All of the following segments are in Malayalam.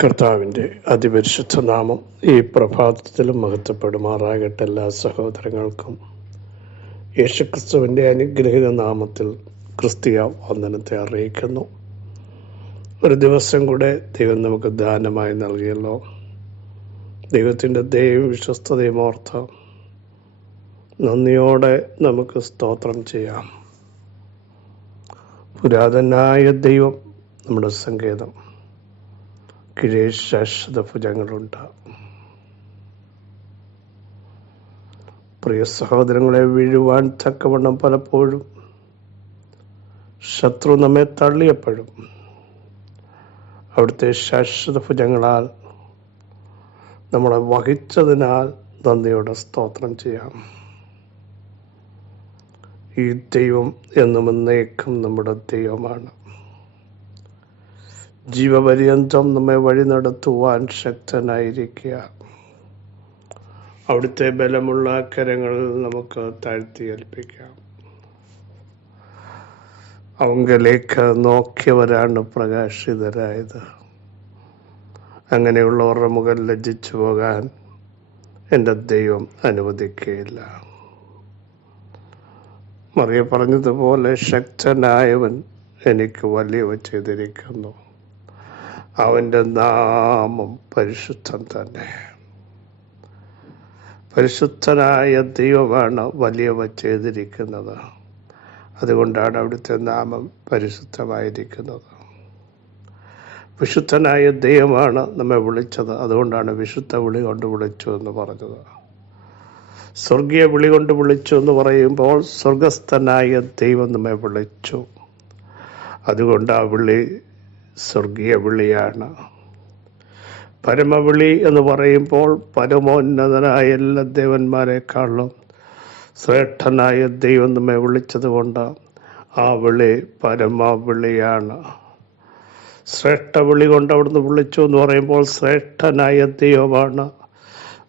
കർത്താവിൻ്റെ അതിപരിശുദ്ധ നാമം ഈ പ്രഭാതത്തിലും മഹത്വപ്പെടുമാറാകട്ടെ. എല്ലാ സഹോദരങ്ങൾക്കും യേശുക്രിസ്തുവിൻ്റെ അനുഗ്രഹീത നാമത്തിൽ ക്രിസ്തീയ വന്ദനത്തെ അറിയിക്കുന്നു. ഒരു ദിവസം കൂടെ ദൈവം നമുക്ക് ദാനമായി നൽകിയല്ലോ. ദൈവത്തിൻ്റെ ദയവും വിശ്വസ്തതയും ഓർത്ത് നന്ദിയോടെ നമുക്ക് സ്തോത്രം ചെയ്യാം. പുരാതനായ ദൈവം നമ്മുടെ സങ്കേതം, കീഴേ ശാശ്വത ഭുജങ്ങളുണ്ട്. പ്രിയ സഹോദരങ്ങളെ, വീഴുവാൻ തക്കവണ്ണം പലപ്പോഴും ശത്രു നമ്മെ തള്ളിയപ്പോഴും അവിടുത്തെ ശാശ്വത ഭുജങ്ങളാൽ നമ്മളെ വഹിച്ചതിനാൽ നന്ദിയോടെ സ്തോത്രം ചെയ്യാം. ഈ ദൈവം എന്നും എന്നേക്കും നമ്മുടെ ദൈവമാണ്. ജീവപര്യന്തം നമ്മെ വഴി നടത്തുവാൻ ശക്തനായിരിക്കുക. അവിടുത്തെ ബലമുള്ള കരങ്ങളിൽ നമുക്ക് താഴ്ത്തി ഏൽപ്പിക്കാം. അവങ്കിലേക്ക് നോക്കിയവരാണ് പ്രകാശിതരായത്. അങ്ങനെയുള്ളവരുടെ മുഖം ലജ്ജിച്ചു പോകാൻ എൻ്റെ ദൈവം അനുവദിക്കുകയില്ല. മറിയ പറഞ്ഞതുപോലെ, ശക്തനായവൻ എനിക്ക് വലിയവ ചെയ്തിരിക്കുന്നു. അവൻ്റെ നാമം പരിശുദ്ധം തന്നെ. പരിശുദ്ധനായ ദൈവമാണ് വലിയവ ചെയ്തിരിക്കുന്നത്. അതുകൊണ്ടാണ് അവിടുത്തെ നാമം പരിശുദ്ധമായിരിക്കുന്നത്. വിശുദ്ധനായ ദൈവമാണ് നമ്മെ വിളിച്ചത്. അതുകൊണ്ടാണ് വിശുദ്ധ വിളി കൊണ്ട് വിളിച്ചു എന്ന് പറഞ്ഞത്. സ്വർഗീയ വിളി കൊണ്ട് വിളിച്ചു എന്ന് പറയുമ്പോൾ സ്വർഗസ്ഥനായ ദൈവം നമ്മെ വിളിച്ചു. അതുകൊണ്ട് ആ വിളി സ്വർഗീയ വിളിയാണ്. പരമവിളി എന്ന് പറയുമ്പോൾ പരമോന്നതനായ എല്ലാ ദേവന്മാരെക്കാളും ശ്രേഷ്ഠനായ ദൈവം നമ്മെ വിളിച്ചത് കൊണ്ട് ആ വിളി പരമവിളിയാണ്. ശ്രേഷ്ഠ വിളി കൊണ്ട് അവിടുന്ന് വിളിച്ചു എന്ന് പറയുമ്പോൾ ശ്രേഷ്ഠനായ ദൈവമാണ്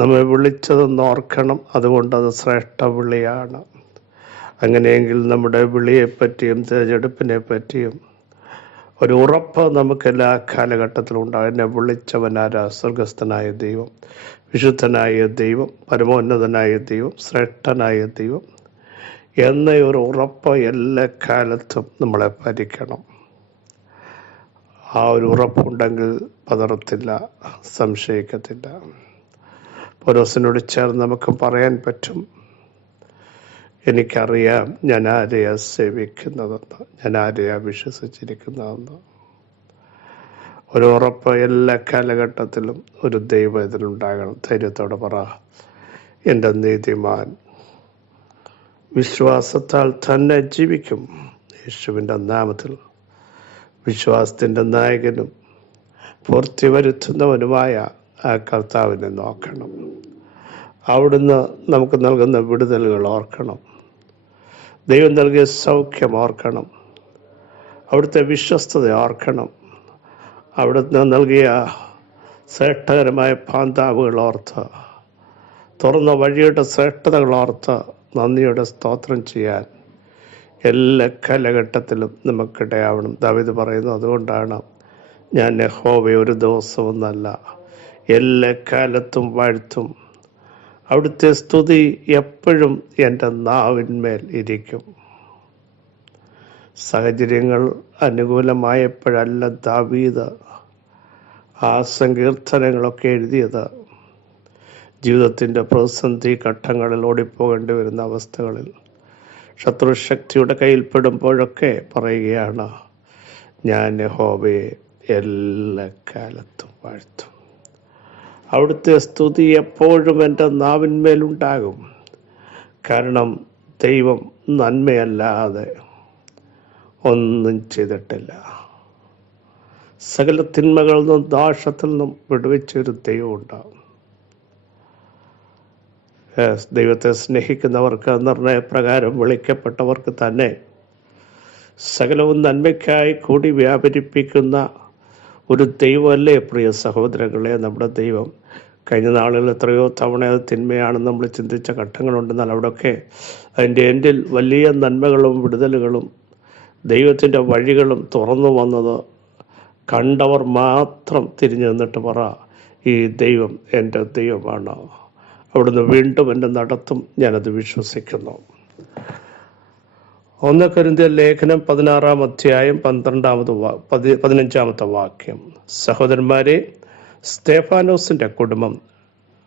നമ്മെ വിളിച്ചതെന്ന് ഓർക്കണം. അതുകൊണ്ട് അത് ശ്രേഷ്ഠ വിളിയാണ്. അങ്ങനെയെങ്കിൽ നമ്മുടെ വിളിയെപ്പറ്റിയും തിരഞ്ഞെടുപ്പിനെ പറ്റിയും ഒരു ഉറപ്പ് നമുക്ക് എല്ലാ കാലഘട്ടത്തിലും ഉണ്ടാകും. എന്നെ വിളിച്ചവനാരാ? സ്വർഗസ്ഥനായ ദൈവം, വിശുദ്ധനായ ദൈവം, പരമോന്നതനായ ദൈവം, ശ്രേഷ്ഠനായ ദൈവം എന്ന ഒരു ഉറപ്പ് എല്ലാ കാലത്തും നമ്മളെ ഭരിക്കണം. ആ ഒരു ഉറപ്പുണ്ടെങ്കിൽ പതറത്തില്ല, സംശയിക്കത്തില്ല. പൗലോസിനോട് ചേർന്ന് നമുക്ക് പറയാൻ പറ്റും, എനിക്കറിയാം ഞാൻ ആരെയാ സേവിക്കുന്നതെന്ന്, ഞാൻ ആരെയാ വിശ്വസിച്ചിരിക്കുന്നതെന്ന്. ഒരു ഉറപ്പ് എല്ലാ കാലഘട്ടത്തിലും ഒരു ദൈവം ഇതിലുണ്ടാകണം. ധൈര്യത്തോടെ പറ, എൻ്റെ നീതിമാൻ വിശ്വാസത്താൽ തന്നെ ജീവിക്കും. യേശുവിൻ്റെ നാമത്തിൽ വിശ്വാസത്തിൻ്റെ നായകനും പൂർത്തി വരുത്തുന്നവനുമായ ആ കർത്താവിനെ നോക്കണം. അവിടുന്ന് നമുക്ക് നൽകുന്ന വിടുതലുകൾ ഓർക്കണം. ദൈവം നൽകിയ സൗഖ്യം ഓർക്കണം. അവിടുത്തെ വിശ്വസ്തത ഓർക്കണം. അവിടുന്ന് നൽകിയ ശ്രേഷ്ഠകരമായ പാന്താവുകൾ ഓർത്ത്, തുറന്ന വഴിയുടെ ശ്രേഷ്ഠതകൾ ഓർത്ത് നന്ദിയുടെ സ്തോത്രം ചെയ്യാൻ എല്ലാ കാലഘട്ടത്തിലും നമുക്കിടയാവണം. ദാവീദ് പറയുന്നു, അതുകൊണ്ടാണ് ഞാൻ യഹോവയെ ഒരു ദിവസമൊന്നല്ല എല്ലാ കാലത്തും വാഴ്ത്തും. അവിടുത്തെ സ്തുതി എപ്പോഴും എൻ്റെ നാവിന്മേൽ ഇരിക്കും. സാഹചര്യങ്ങൾ അനുകൂലമായപ്പോഴല്ല ദാവീദ് ആ സങ്കീർത്തനങ്ങളൊക്കെ എഴുതിയത്. ജീവിതത്തിൻ്റെ പ്രതിസന്ധി ഘട്ടങ്ങളിൽ ഓടിപ്പോകേണ്ടി വരുന്ന അവസ്ഥകളിൽ ശത്രുശക്തിയുടെ കയ്യിൽപ്പെടുമ്പോഴൊക്കെ പറയുകയാണ്, ഞാൻ യഹോവയെ എല്ലാ കാലത്തും വാഴ്ത്തും. അവിടുത്തെ സ്തുതി എപ്പോഴും എൻ്റെ നാവിന്മേലുണ്ടാകും. കാരണം ദൈവം നന്മയല്ലാതെ ഒന്നും ചെയ്തിട്ടില്ല. സകല തിന്മകളിൽ നിന്നും ദോഷത്തിൽ നിന്നും വിടുവിച്ചൊരു ദൈവമുണ്ടാകും. ദൈവത്തെ സ്നേഹിക്കുന്നവർക്ക്, നിർണയപ്രകാരം വിളിക്കപ്പെട്ടവർക്ക് തന്നെ സകലവും നന്മയ്ക്കായി കൂടി വ്യാപരിപ്പിക്കുന്ന ഒരു ദൈവമല്ലേ പ്രിയ സഹോദരങ്ങളെ നമ്മുടെ ദൈവം. കഴിഞ്ഞ നാളുകളിൽ എത്രയോ തവണ അത് തിന്മയാണെന്ന് നമ്മൾ ചിന്തിച്ച ഘട്ടങ്ങളുണ്ടെന്നാൽ അവിടെയൊക്കെ അതിൻ്റെ എൻഡിൽ വലിയ നന്മകളും വിടുതലുകളും ദൈവത്തിൻ്റെ വഴികളും തുറന്നു വന്നത് കണ്ടവർ മാത്രം തിരിഞ്ഞു നിന്നിട്ട് പറ, ഈ ദൈവം എൻ്റെ ദൈവമാണ്, അവിടുന്ന് വീണ്ടും എന്നെ നടത്തും, ഞാനത് വിശ്വസിക്കുന്നു. 1 കൊരിന്ത്യർ ലേഖനം 16-ാം അധ്യായം 15-ാമത്തെ വാക്യം. സഹോദരന്മാരെ, സ്തേഫാനോസിൻ്റെ കുടുംബം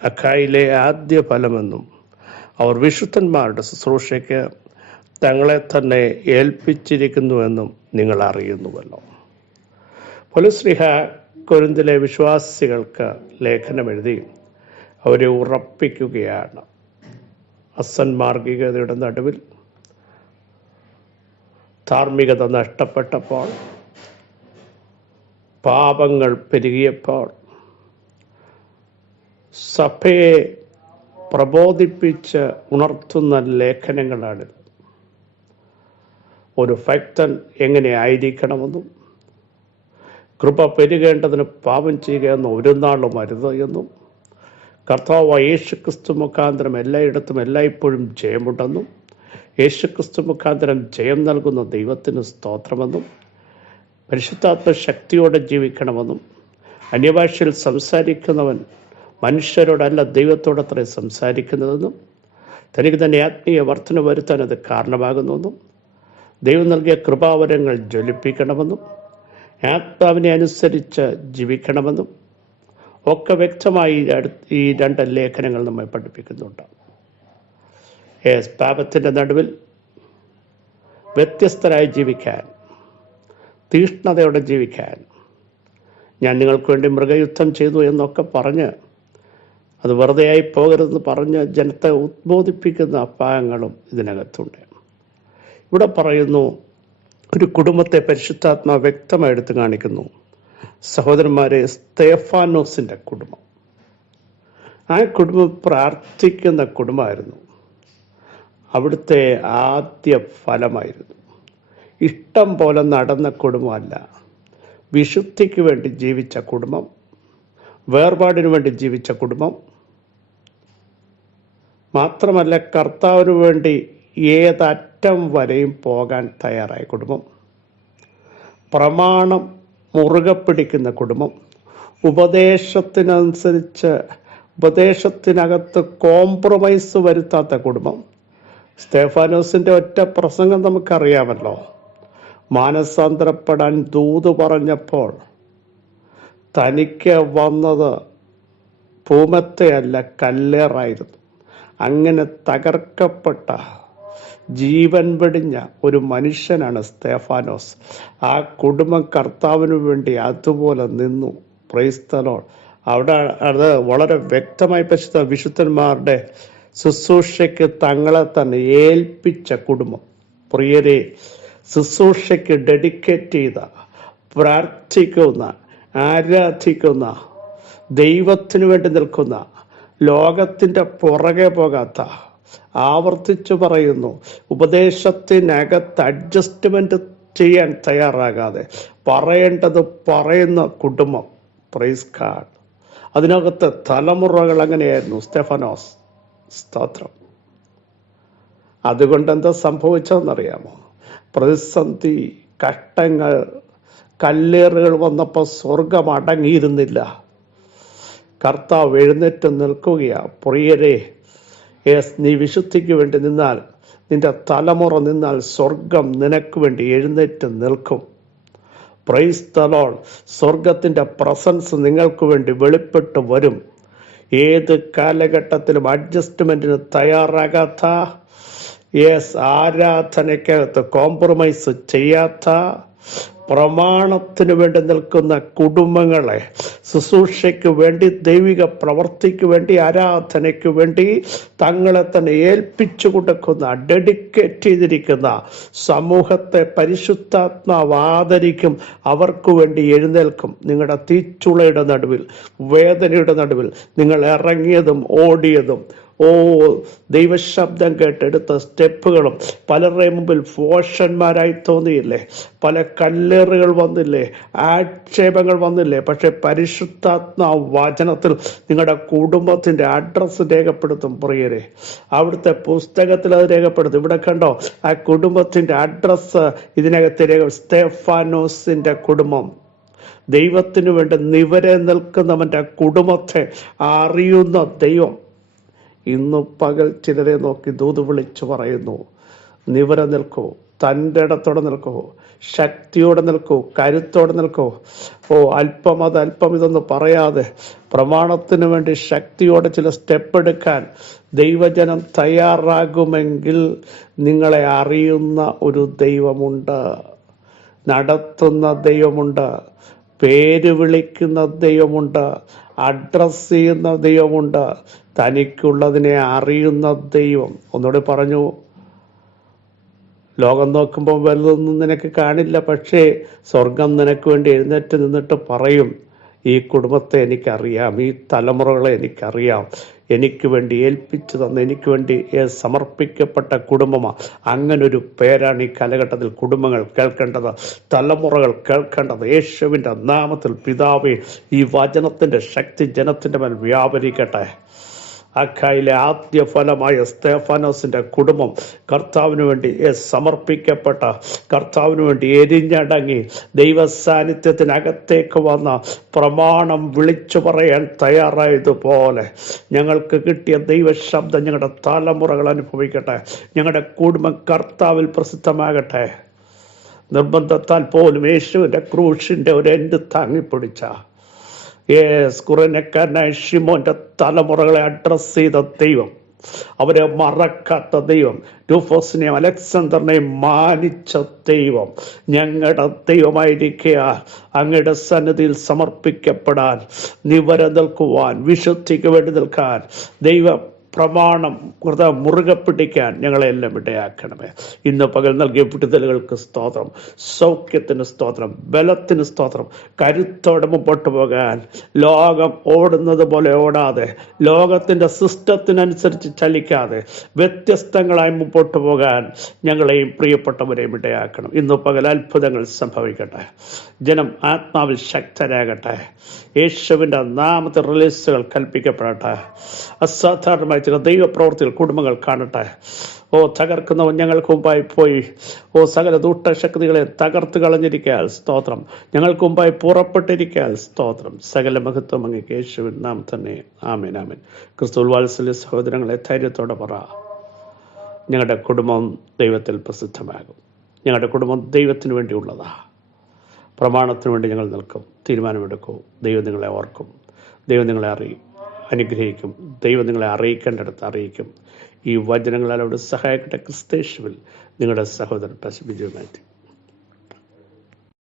അഖായിലെ ആദ്യ ഫലമെന്നും അവർ വിശുദ്ധന്മാരുടെ ശുശ്രൂഷയ്ക്ക് തങ്ങളെ തന്നെ ഏൽപ്പിച്ചിരിക്കുന്നുവെന്നും നിങ്ങൾ അറിയുന്നുവല്ലോ. പൗലോസ് കൊരിന്തിലെ വിശ്വാസികൾക്ക് ലേഖനം എഴുതി അവരെ ഉറപ്പിക്കുകയാണ്. അസന്മാർഗികതയുടെ നടുവിൽ ധാർമ്മികത നഷ്ടപ്പെട്ടപ്പോൾ, പാപങ്ങൾ പെരുകിയപ്പോൾ സഭയെ പ്രബോധിപ്പിച്ച് ഉണർത്തുന്ന ലേഖനങ്ങളാണ്. ഒരു ഭക്തൻ എങ്ങനെ ആയിരിക്കണമെന്നും കൃപ പെരുകേണ്ടതിന് പാപം ചെയ്യുക എന്ന് ഒരു നാളും അരുത് എന്നും കർത്താവ് യേശുക്രിസ്തു മുഖാന്തരം എല്ലായിടത്തും എല്ലായ്പ്പോഴും ജയമുണ്ടെന്നും യേശുക്രിസ്തു മുഖാന്തരം ജയം നൽകുന്ന ദൈവത്തിന് സ്തോത്രമെന്നും പരിശുദ്ധാത്മ ശക്തിയോടെ ജീവിക്കണമെന്നും അന്യഭാഷയിൽ സംസാരിക്കുന്നവൻ മനുഷ്യരോടല്ല ദൈവത്തോടത്രേ സംസാരിക്കുന്നതെന്നും തനിക്ക് തന്നെ ആത്മീയ വർധന വരുത്താൻ അത് കാരണമാകുന്നുവെന്നും ദൈവം നൽകിയ കൃപാവരങ്ങൾ ജ്വലിപ്പിക്കണമെന്നും ആത്മാവിനെ അനുസരിച്ച് ജീവിക്കണമെന്നും ഒക്കെ വ്യക്തമായി ഈ 2 ലേഖനങ്ങൾ നമ്മെ പഠിപ്പിക്കുന്നുണ്ട്. പാപത്തിൻ്റെ നടുവിൽ വ്യത്യസ്തരായി ജീവിക്കാൻ, തീഷ്ണതയോടെ ജീവിക്കാൻ, ഞാൻ നിങ്ങൾക്ക് വേണ്ടി മൃഗയുദ്ധം ചെയ്തു എന്നൊക്കെ പറഞ്ഞ് അത് വെറുതെയായി പോകരുതെന്ന് പറഞ്ഞ് ജനത്തെ ഉദ്ബോധിപ്പിക്കുന്ന ഭാഗങ്ങളും ഇതിനകത്തുണ്ട്. ഇവിടെ പറയുന്നു, ഒരു കുടുംബത്തെ പരിശുദ്ധാത്മാവ് വ്യക്തമായി എടുത്തു കാണിക്കുന്നു. സഹോദരന്മാരെ, സ്തേഫാനോസിൻ്റെ കുടുംബം, ആ കുടുംബം പ്രാർത്ഥിക്കുന്ന കുടുംബമായിരുന്നു. അവിടുത്തെ ആദ്യ ഫലമായിരുന്നു. ഇഷ്ടം പോലെ നടന്ന കുടുംബമല്ല, വിശുദ്ധിക്ക് വേണ്ടി ജീവിച്ച കുടുംബം, വേർപാടിനു വേണ്ടി ജീവിച്ച കുടുംബം, മാത്രമല്ല കർത്താവിന് വേണ്ടി ഏതറ്റം വരെയും പോകാൻ തയ്യാറായ കുടുംബം, പ്രമാണം മുറുകെ പിടിക്കുന്ന കുടുംബം, ഉപദേശത്തിനകത്ത് കോംപ്രമൈസ് വരുത്താത്ത കുടുംബം. സ്തേഫാനോസിൻ്റെ ഒറ്റ പ്രസംഗം നമുക്കറിയാമല്ലോ. മാനസാന്തരപ്പെടാൻ ദൂത് പറഞ്ഞപ്പോൾ തനിക്ക് വന്നത് പൂമത്തെയല്ല, കല്ലേറായിരുന്നു. അങ്ങനെ തകർക്കപ്പെട്ട ജീവൻ വെടിഞ്ഞ ഒരു മനുഷ്യനാണ് സ്തേഫാനോസ്. ആ കുടുംബം കർത്താവിന് വേണ്ടി അതുപോലെ നിന്നു. Praise the Lord. അവിടെ അത് വളരെ വ്യക്തമായി വിശുദ്ധന്മാരുടെ ശുശ്രൂഷയ്ക്ക് തങ്ങളെ തന്നെ ഏൽപ്പിച്ച കുടുംബം. പ്രിയരെ, ശുശ്രൂഷയ്ക്ക് ഡെഡിക്കേറ്റ് ചെയ്ത, പ്രാർത്ഥിക്കുന്ന, ആരാധിക്കുന്ന, ദൈവത്തിനു വേണ്ടി നിൽക്കുന്ന, ലോകത്തിൻ്റെ പുറകെ പോകാത്ത, ആവർത്തിച്ചു പറയുന്നു, ഉപദേശത്തിനകത്ത് അഡ്ജസ്റ്റ്മെന്റ് ചെയ്യാൻ തയ്യാറാകാതെ പറയേണ്ടത് പറയുന്ന കുടുംബം. Praise God. അതിനകത്ത് തലമുറകൾ അങ്ങനെയായിരുന്നു. സ്തേഫാനോസ്, സ്തോത്രം. അതുകൊണ്ട് എന്താ സംഭവിച്ചതെന്നറിയാമോ? പ്രതിസന്ധി, കഷ്ടങ്ങൾ, കല്ലേറുകൾ വന്നപ്പോൾ സ്വർഗം അടങ്ങിയിരുന്നില്ല. കർത്താവ് എഴുന്നേറ്റ് നിൽക്കുകയാ. പ്രിയരെ, നീ വിശുദ്ധിക്ക് വേണ്ടി നിന്നാൽ, നിന്റെ തലമുറ നിന്നാൽ, സ്വർഗം നിനക്ക് വേണ്ടി എഴുന്നേറ്റ് നിൽക്കും. Praise the Lord. സ്വർഗത്തിൻ്റെ പ്രസൻസ് നിങ്ങൾക്ക് വേണ്ടി വെളിപ്പെട്ട് വരും. ഏത് കാലഘട്ടത്തിലും അഡ്ജസ്റ്റ്മെന്റിന് തയ്യാറാകാത്ത, ആരാധനയ്ക്കകത്ത് കോംപ്രമൈസ് ചെയ്യാത്ത, പ്രമാണത്തിന് വേണ്ടി നിൽക്കുന്ന കുടുംബങ്ങളെ, ശുശ്രൂഷയ്ക്ക് വേണ്ടി, ദൈവിക പ്രവർത്തിക്ക് വേണ്ടി, ആരാധനയ്ക്ക് വേണ്ടി തങ്ങളെ തന്നെ ഏൽപ്പിച്ചു കൊടുക്കുന്ന, ഡെഡിക്കേറ്റ് ചെയ്തിരിക്കുന്ന സമൂഹത്തെ പരിശുദ്ധാത്മാവ് ആദരിക്കും. അവർക്ക് വേണ്ടി എഴുന്നേൽക്കും. നിങ്ങളുടെ തീച്ചുളയുടെ നടുവിൽ, വേദനയുടെ നടുവിൽ നിങ്ങൾ ഇറങ്ങിയതും ഓടിയതും, ദൈവശബ്ദം കേട്ടെടുത്ത സ്റ്റെപ്പുകളും പലരുടെയും മുമ്പിൽ ഫോഷന്മാരായി തോന്നിയില്ലേ? പല കല്ലേറുകൾ വന്നില്ലേ? ആക്ഷേപങ്ങൾ വന്നില്ലേ? പക്ഷെ പരിശുദ്ധാത്മാ വചനത്തിൽ നിങ്ങളുടെ കുടുംബത്തിൻ്റെ അഡ്രസ്സ് രേഖപ്പെടുത്തും. പ്രിയരെ, അവിടുത്തെ പുസ്തകത്തിൽ അത് രേഖപ്പെടുത്തും. ഇവിടെ കണ്ടോ, ആ കുടുംബത്തിൻ്റെ അഡ്രസ്സ് ഇതിനകത്ത് സ്തേഫാനോസിൻ്റെ കുടുംബം. ദൈവത്തിന് വേണ്ടി നിവരെ നിൽക്കുന്നവൻ്റെ കുടുംബത്തെ അറിയുന്ന ദൈവം ഇന്ന് പകൽ ചിലരെ നോക്കി ദൂത് വിളിച്ചു പറയുന്നു, നിവരെ നിൽക്കൂ, തൻ്റെ ഇടത്തോടെ നിൽക്കൂ, ശക്തിയോടെ നിൽക്കൂ, കരുത്തോടെ നിൽക്കൂ. അല്പം അത് അല്പം ഇതൊന്നും പറയാതെ പ്രമാണത്തിന് വേണ്ടി ശക്തിയോടെ ചില സ്റ്റെപ്പ് എടുക്കാൻ ദൈവജനം തയ്യാറാകുമെങ്കിൽ നിങ്ങളെ അറിയുന്ന ഒരു ദൈവമുണ്ട്, നടത്തുന്ന ദൈവമുണ്ട്, പേര് വിളിക്കുന്ന ദൈവമുണ്ട്, അഡ്രസ് ചെയ്യുന്ന ദൈവമുണ്ട്, തനിക്കുള്ളതിനെ അറിയുന്ന ദൈവം. ഒന്നുകൂടി പറഞ്ഞു, ലോകം നോക്കുമ്പോൾ വലുതൊന്നും നിനക്ക് കാണില്ല, പക്ഷേ സ്വർഗം നിനക്ക് വേണ്ടി എഴുന്നേറ്റ് നിന്നിട്ട് പറയും, ഈ കുടുംബത്തെ എനിക്കറിയാം, ഈ തലമുറകളെ എനിക്കറിയാം, എനിക്ക് വേണ്ടി ഏൽപ്പിച്ചു തന്ന, എനിക്ക് വേണ്ടി സമർപ്പിക്കപ്പെട്ട കുടുംബമാണ്. അങ്ങനൊരു പേരാണ് ഈ കാലഘട്ടത്തിൽ കുടുംബങ്ങൾ കേൾക്കേണ്ടത്, തലമുറകൾ കേൾക്കേണ്ടത്. യേശുവിൻ്റെ നാമത്തിൽ പിതാവേ, ഈ വചനത്തിൻ്റെ ശക്തി ജനത്തിൻ്റെ മേൽ വ്യാപരിക്കട്ടെ. അഖായിലെ ആദ്യ ഫലമായ സ്തേഫാനോസിൻ്റെ കുടുംബം കർത്താവിന് വേണ്ടി സമർപ്പിക്കപ്പെട്ട, കർത്താവിന് വേണ്ടി എരിഞ്ഞടങ്ങി ദൈവ സാന്നിധ്യത്തിനകത്തേക്ക് വന്ന പ്രമാണം വിളിച്ചു പറയാൻ തയ്യാറായതുപോലെ ഞങ്ങൾക്ക് കിട്ടിയ ദൈവശബ്ദം ഞങ്ങളുടെ തലമുറകൾ അനുഭവിക്കട്ടെ. ഞങ്ങളുടെ കുടുംബം കർത്താവിൽ പ്രസിദ്ധമാകട്ടെ. നിർബന്ധത്താൽ പോലും യേശുവിൻ്റെ ക്രൂശിൻ്റെ ഒരു എൻഡ് താങ്ങിപ്പിടിച്ച കുറനക്കാരനായ ഷിമോന്റെ തലമുറകളെ അഡ്രസ് ചെയ്ത ദൈവം, അവരെ മറക്കാത്ത ദൈവം, രൂഫോസിനെയും അലക്സാണ്ടറിനെയും മാനിച്ച ദൈവം ഞങ്ങളുടെ ദൈവമായിരിക്കുക. അങ്ങയുടെ സന്നിധിയിൽ സമർപ്പിക്കപ്പെടാൻ, നിവര നിൽക്കുവാൻ, വിശുദ്ധിക്ക് വേണ്ടി നിൽക്കാൻ, ദൈവ പ്രമാണം മുറുകെ പിടിക്കാൻ ഞങ്ങളെല്ലാം ഇടയാക്കണമേ. ഇന്ന് പകൽ നൽകിയ വിടുതലുകൾക്ക് സ്തോത്രം, സൗഖ്യത്തിന് സ്തോത്രം, ബലത്തിന് സ്തോത്രം. കരുത്തോടെ മുമ്പോട്ട് പോകാൻ, ലോകം ഓടുന്നത് പോലെ ഓടാതെ, ലോകത്തിൻ്റെ സിസ്റ്റത്തിനനുസരിച്ച് ചലിക്കാതെ വ്യത്യസ്തങ്ങളായി മുമ്പോട്ട് പോകാൻ ഞങ്ങളെയും പ്രിയപ്പെട്ടവരെയും ഇടയാക്കണം. ഇന്ന് പകൽ അത്ഭുതങ്ങൾ സംഭവിക്കട്ടെ, ജനം ആത്മാവിൽ ശക്തരാകട്ടെ, യേശുവിൻ്റെ നാമത്തിൽ റിലീസുകൾ കൽപ്പിക്കപ്പെടട്ടെ. അസാധാരണമായി ചില ദൈവപ്രവൃത്തികൾ കുടുംബങ്ങൾ കാണട്ടെ. തകർക്കുന്നവൻ ഞങ്ങൾക്ക് മുമ്പായി പോയി. സകല ദുഷ്ടശക്തികളെ തകർത്ത് കളഞ്ഞിരിക്കാൻ സ്തോത്രം. ഞങ്ങൾക്ക് മുമ്പായി പുറപ്പെട്ടിരിക്കാൻ സ്തോത്രം. സകല മഹത്വം അങ്ങേക്ക് യേശുവിൻ നാം തന്നെ. ആമേൻ, ആമേൻ. ക്രിസ്തുവിൽ വാത്സല്യ സഹോദരങ്ങളെ ധൈര്യത്തോടെ പറ, ഞങ്ങളുടെ കുടുംബം ദൈവത്തിൽ പ്രസിദ്ധമാകും. ഞങ്ങളുടെ കുടുംബം ദൈവത്തിന് വേണ്ടിയുള്ളതാ. പ്രമാണത്തിന് വേണ്ടി ഞങ്ങൾ നിൽക്കും. തീരുമാനമെടുക്കൂ. ദൈവം നിങ്ങളെ ഓർക്കും, ദൈവം നിങ്ങളെ അനുഗ്രഹിക്കും, ദൈവം നിങ്ങളെ അറിയിക്കേണ്ടടുത്ത് അറിയിക്കും. ഈ വചനങ്ങളാൽ അവിടെ സഹായിക്കട്ടെ. ക്രിസ്തേശുവിൽ നിങ്ങളുടെ സഹോദരൻ ബിജു മാത്യു.